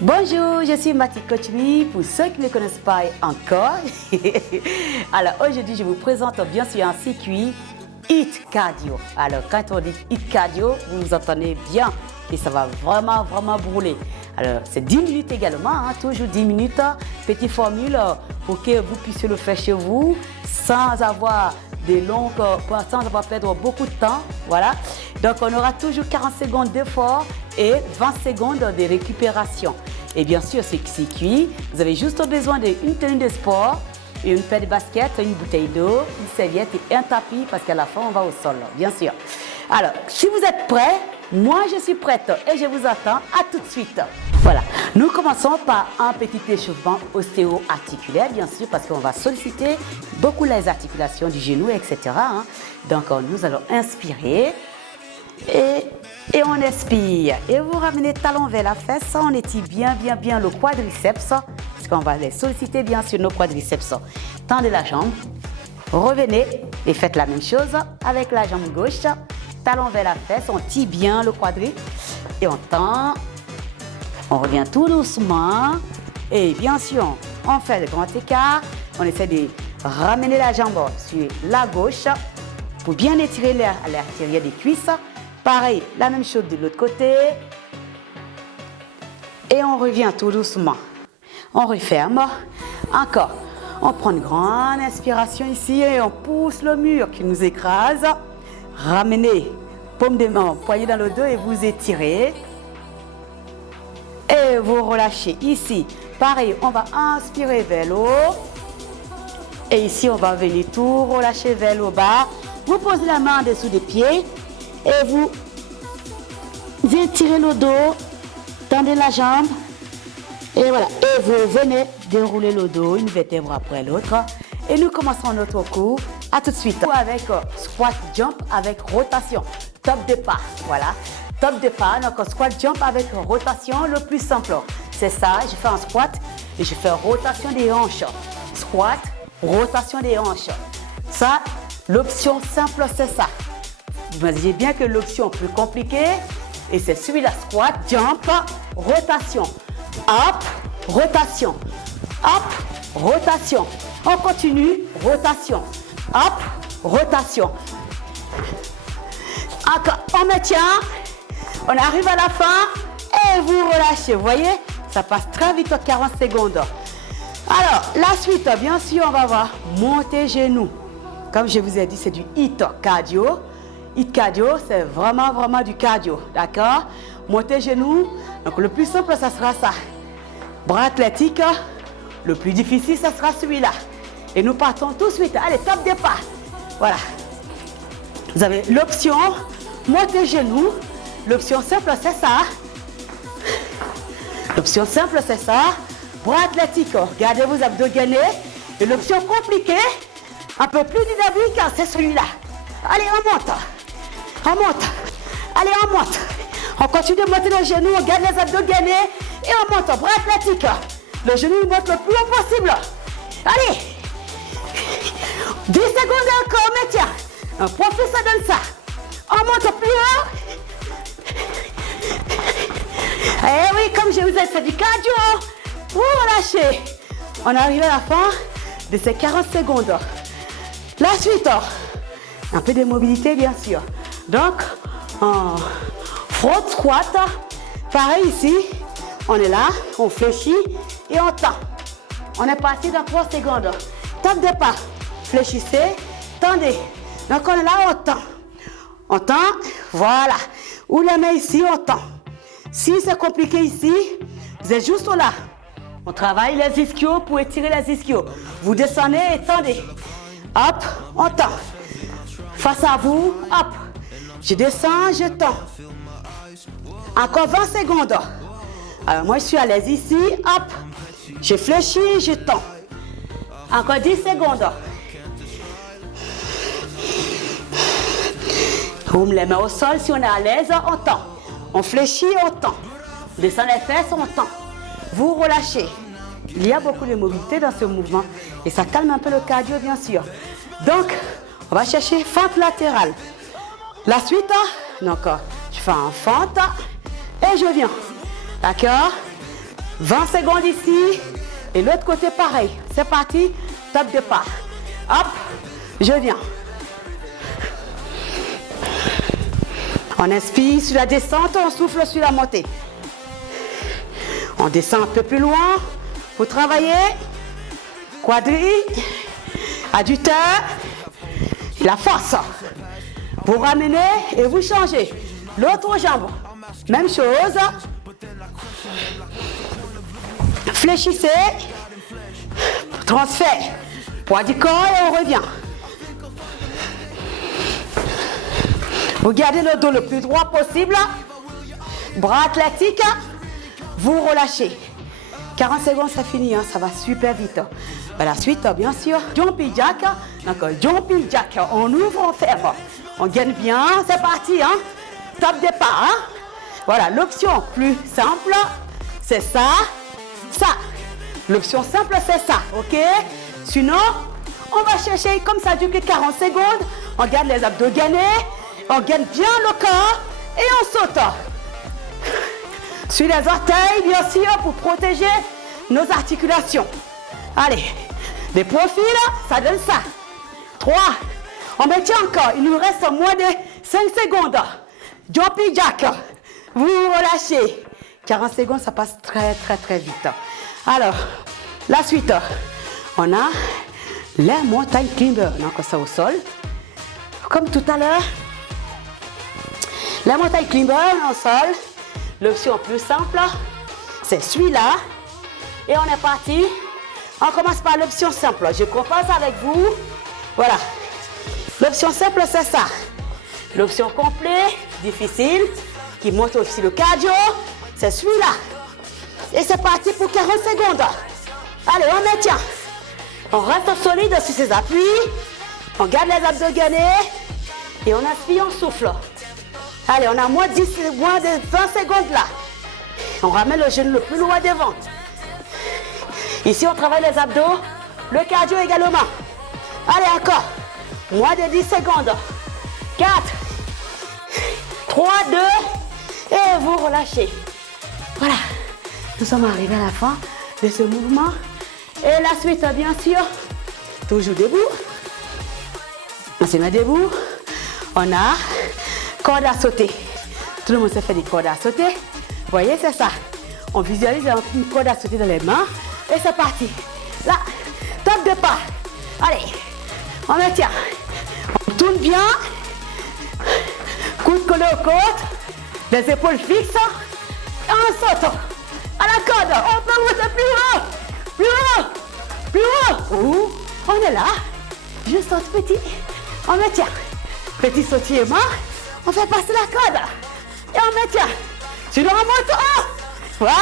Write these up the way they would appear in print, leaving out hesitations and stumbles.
Bonjour, je suis Mathilde Kochmi, pour ceux qui ne connaissent pas encore. Alors aujourd'hui, je vous présente bien sûr un circuit HIIT cardio. Alors quand on dit HIIT cardio, vous vous entendez bien et ça va vraiment brûler. Alors c'est 10 minutes également, toujours 10 minutes, petite formule pour que vous puissiez le faire chez vous sans avoir sans avoir perdre beaucoup de temps. Voilà. Donc on aura toujours 40 secondes d'effort et 20 secondes de récupération. Et bien sûr, c'est cuit. Vous avez juste besoin d'une tenue de sport, une paire de baskets, une bouteille d'eau, une serviette et un tapis parce qu'à la fin, on va au sol, bien sûr. Alors, si vous êtes prêts, moi je suis prête et je vous attends. À tout de suite. Voilà, nous commençons par un petit échauffement ostéo-articulaire, bien sûr, parce qu'on va solliciter beaucoup les articulations du genou, etc. Donc, nous allons inspirer et on expire. Et vous ramenez talon vers la fesse, on étire bien le quadriceps, parce qu'on va les solliciter bien sur nos quadriceps. Tendez la jambe, revenez et faites la même chose avec la jambe gauche. Talon vers la fesse, on tire bien le quadri et on tend. On revient tout doucement et bien sûr, on fait le grand écart. On essaie de ramener la jambe sur la gauche pour bien étirer l'artérielle des cuisses. Pareil, la même chose de l'autre côté. Et on revient tout doucement. On referme. Encore. On prend une grande inspiration ici et on pousse le mur qui nous écrase. Ramenez paume de main, poignée dans le dos et vous étirez. Et vous relâchez ici. Pareil, on va inspirer vers le haut. Et ici, on va venir tout relâcher vers le bas. Vous posez la main en dessous des pieds. Et vous étirez le dos. Tendez la jambe. Et voilà. Et vous venez dérouler le dos, une vertèbre après l'autre. Et nous commençons notre cours. À tout de suite. Avec squat jump avec rotation. Top départ. Voilà. Top départ, donc squat jump avec rotation, le plus simple. C'est ça, je fais un squat et je fais rotation des hanches. Squat, rotation des hanches. Ça, l'option simple, c'est ça. Vous me disiez bien que l'option plus compliquée, et c'est celui-là, squat, jump, rotation. Hop, rotation. Hop, rotation. On continue, rotation. Hop, rotation. Encore, on maintient. On arrive à la fin et vous relâchez. Vous voyez, ça passe très vite, 40 secondes. Alors, la suite, bien sûr, on va voir monter genoux. Comme je vous ai dit, c'est du HIIT cardio. HIIT cardio, c'est vraiment du cardio. D'accord? Monter genoux. Donc, le plus simple, ça sera ça. Bras athlétique. Le plus difficile, ça sera celui-là. Et nous partons tout de suite. Allez, top départ. Voilà. Vous avez l'option monter genoux. L'option simple, c'est ça. L'option simple, c'est ça. Bras athlétique, regardez vos abdos gainés. Et l'option compliquée, un peu plus dynamique, c'est celui-là. Allez, on monte. On monte. Allez, on monte. On continue de monter le genou, on garde les abdos gainés. Et on monte. Bras athlétique. Le genou monte le plus haut possible. Allez. 10 secondes encore, mais tiens. Un professeur donne ça. On monte plus haut. Eh oui, comme je vous ai fait du cardio, vous relâchez. On arrive à la fin de ces 40 secondes. La suite, un peu de mobilité bien sûr. Donc, en front squat, pareil ici, on est là, on fléchit et on tend. On est parti dans 3 secondes. Top départ, fléchissez, tendez. Donc on est là, on tend. On tend, voilà. Ou la main ici, on tend. Si c'est compliqué ici, vous êtes juste là. On travaille les ischios pour étirer les ischios. Vous descendez et tendez. Hop, on tend. Face à vous, hop. Je descends, je tends. Encore 20 secondes. Alors moi, je suis à l'aise ici, hop. Je fléchis, je tends. Encore 10 secondes. On met les mains au sol, si on est à l'aise, on tend. On fléchit, on tend. On descend les fesses, on tend. Vous relâchez. Il y a beaucoup de mobilité dans ce mouvement et ça calme un peu le cardio, bien sûr. Donc, on va chercher fente latérale. La suite, donc, je fais en fente et je viens. D'accord? 20 secondes ici. Et l'autre côté, pareil. C'est parti. Top départ. Hop, je viens. On inspire sur la descente, on souffle sur la montée. On descend un peu plus loin. Vous travaillez. Quadri. Adducteur. La force. Vous ramenez et vous changez. L'autre jambe. Même chose. Fléchissez. Transfert. Poids du corps et on revient. Vous gardez le dos le plus droit possible. Bras athlétiques. Vous relâchez. 40 secondes, ça finit. Hein, ça va super vite. Ben, la suite, bien sûr, jumping jack. Donc, jumping jack. On ouvre, on ferme. On gagne bien. C'est parti. Hein. Top départ. Hein. Voilà, l'option plus simple, c'est ça, ça. L'option simple, c'est ça, ok? Sinon, on va chercher, comme ça dure que 40 secondes, on garde les abdos gainés, on gagne bien le corps et on saute. Sur les orteils, bien sûr, pour protéger nos articulations. Allez, des profils, ça donne ça. 3, on maintient encore, il nous reste moins de 5 secondes. Jumping jack, vous relâchez. 40 secondes, ça passe très vite. Alors, la suite, on a les mountain climbers. Donc, ça au sol. Comme tout à l'heure, les mountain climbers au sol. L'option plus simple, c'est celui-là. Et on est parti. On commence par l'option simple. Je compose avec vous. Voilà. L'option simple, c'est ça. L'option complet, difficile, qui monte aussi le cardio, c'est celui-là. Et c'est parti pour 40 secondes. Allez, on maintient. On reste solide sur ses appuis. On garde les abdos gainés. Et on aspire, on souffle. Allez, on a moins de 20 secondes là. On ramène le genou le plus loin devant. Ici, on travaille les abdos. Le cardio également. Allez, encore. Moins de 10 secondes. 4, 3, 2, et vous relâchez. Voilà, nous sommes arrivés à la fin de ce mouvement. Et la suite, bien sûr, toujours debout. On se met debout. On a corde à sauter. Tout le monde se fait des cordes à sauter. Vous voyez, c'est ça. On visualise une corde à sauter dans les mains. Et c'est parti. Là, top départ. Allez, on maintient. On tourne bien. Coude collé aux côtes, les épaules fixes, et on saute à la corde. On peut monter plus haut, plus haut, plus haut. Ouh, on est là, juste un petit, on maintient. Petit sautillement, on fait passer la corde et on maintient. Tu dois remonter haut. Voilà.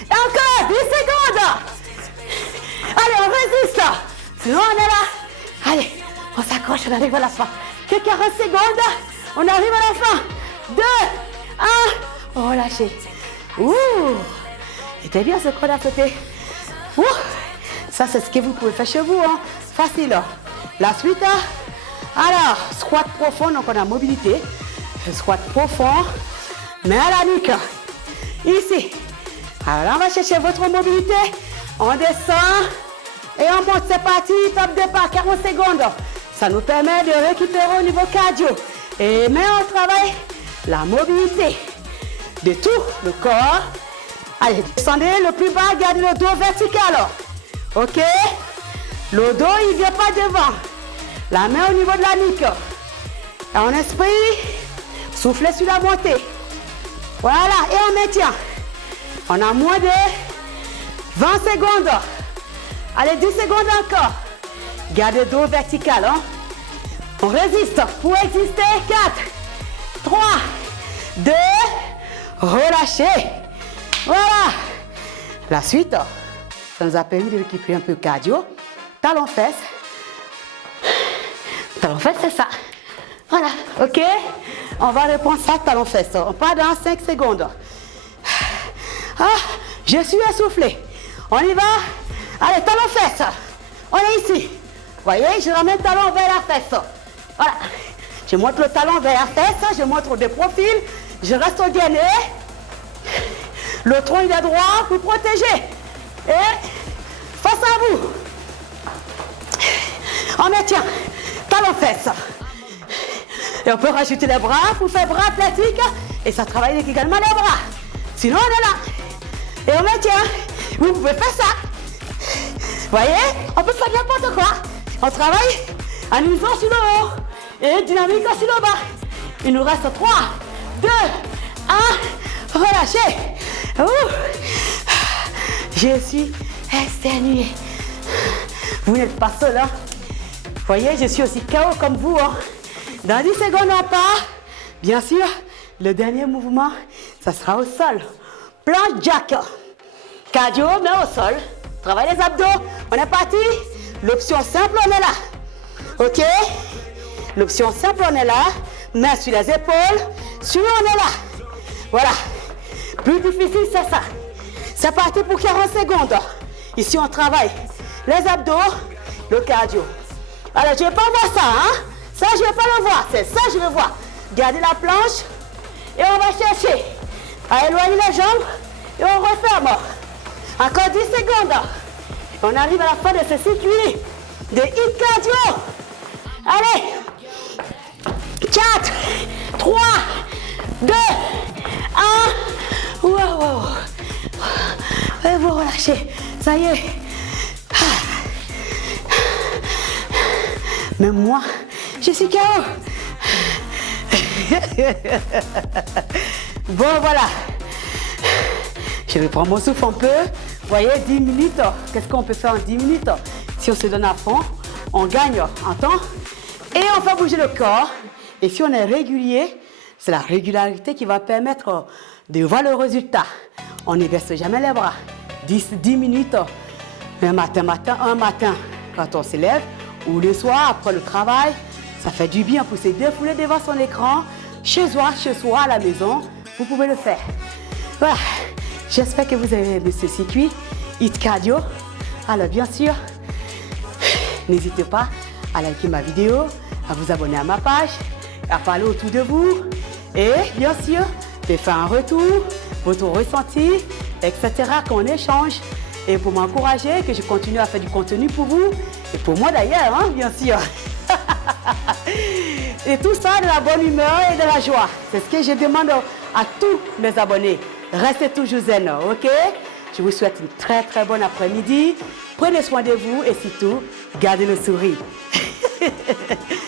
Et encore 10 secondes. Allez, on résiste. Sinon, on est là. Allez, on s'accroche, on arrive à la fin. Que 40 secondes. On arrive à la fin. 2, 1. Relâchez. Ouh. C'était bien ce corde à sauter. Ouh. Ça, c'est ce que vous pouvez faire chez vous. Hein. Facile. La suite. Alors, squat profond. Donc, on a mobilité. Squat profond. Mais à la nuque. Ici. Alors, là, on va chercher votre mobilité. On descend. Et on monte. C'est parti. Top départ. 40 secondes. Ça nous permet de récupérer au niveau cardio. Et mais on travaille la mobilité de tout le corps. Allez, descendez le plus bas, gardez le dos vertical. Ok? Le dos, il ne vient pas devant. La main au niveau de la nuque. Et on inspire, soufflez sur la montée. Voilà, et on maintient. On a moins de 20 secondes. Allez, 10 secondes encore. Gardez le dos vertical. Hein? On résiste pour exister. 4, 3, 2, relâchez. Voilà. La suite, ça nous a permis de récupérer un peu cardio. Talon-fesse. Talon-fesse, c'est ça. Voilà, ok. On va reprendre ça, talon-fesse. On part dans 5 secondes. Ah, je suis essoufflé. On y va. Allez, talon-fesse. On est ici. Vous voyez, je ramène le talon vers la fesse. Voilà. Je montre le talon vers la fesse, je montre des profils, je reste au gainé. Le tronc il est droit, vous protégez. Et face à vous. On maintient. Talon fesse. Et on peut rajouter les bras pour faire bras athlétiques. Et ça travaille également les bras. Sinon on est là. Et on maintient. Vous pouvez faire ça. Voyez, on peut faire n'importe quoi. On travaille en usant sur le haut et dynamique sur le bas. Il nous reste 3, 2, 1. Relâchez. Je suis exténuée. Vous n'êtes pas seul, hein. Voyez, je suis aussi KO comme vous, hein. Dans 10 secondes en pas. Bien sûr, le dernier mouvement, ça sera au sol. Planche jack. Cardio, mais au sol. Travaille les abdos. On est parti. L'option simple, on est là. OK? L'option simple, on est là. Main sur les épaules. Sur, on est là. Voilà. Plus difficile, c'est ça. C'est parti pour 40 secondes. Ici, on travaille les abdos, le cardio. Alors, je ne vais pas voir ça, hein? Ça, je ne vais pas le voir. C'est ça, je vais voir. Gardez la planche et on va chercher à éloigner les jambes et on referme. Encore 10 secondes. On arrive à la fin de ce circuit de hit cardio. Allez. 4, 3, 2, 1. Wow. Et vous relâchez. Ça y est. Même moi, je suis KO. Bon, voilà. Je vais prendre mon souffle un peu. Vous voyez, 10 minutes. Qu'est-ce qu'on peut faire en 10 minutes? Si on se donne à fond, on gagne en temps. Et on fait bouger le corps. Et si on est régulier, c'est la régularité qui va permettre de voir le résultat. On ne baisse jamais les bras. 10 minutes, un matin, quand on se lève, ou le soir, après le travail, ça fait du bien pour se défouler devant son écran. Chez soi, à la maison, vous pouvez le faire. Voilà, j'espère que vous avez aimé ce circuit hit cardio. Alors bien sûr, n'hésitez pas à liker ma vidéo, à vous abonner à ma page, à parler autour de vous et bien sûr, de faire un retour, votre ressenti, etc. qu'on échange et pour m'encourager, que je continue à faire du contenu pour vous et pour moi d'ailleurs, hein, bien sûr. Et tout ça de la bonne humeur et de la joie. C'est ce que je demande à tous mes abonnés. Restez toujours zen, ok? Je vous souhaite une très très bonne après-midi. Prenez soin de vous et surtout, gardez le sourire.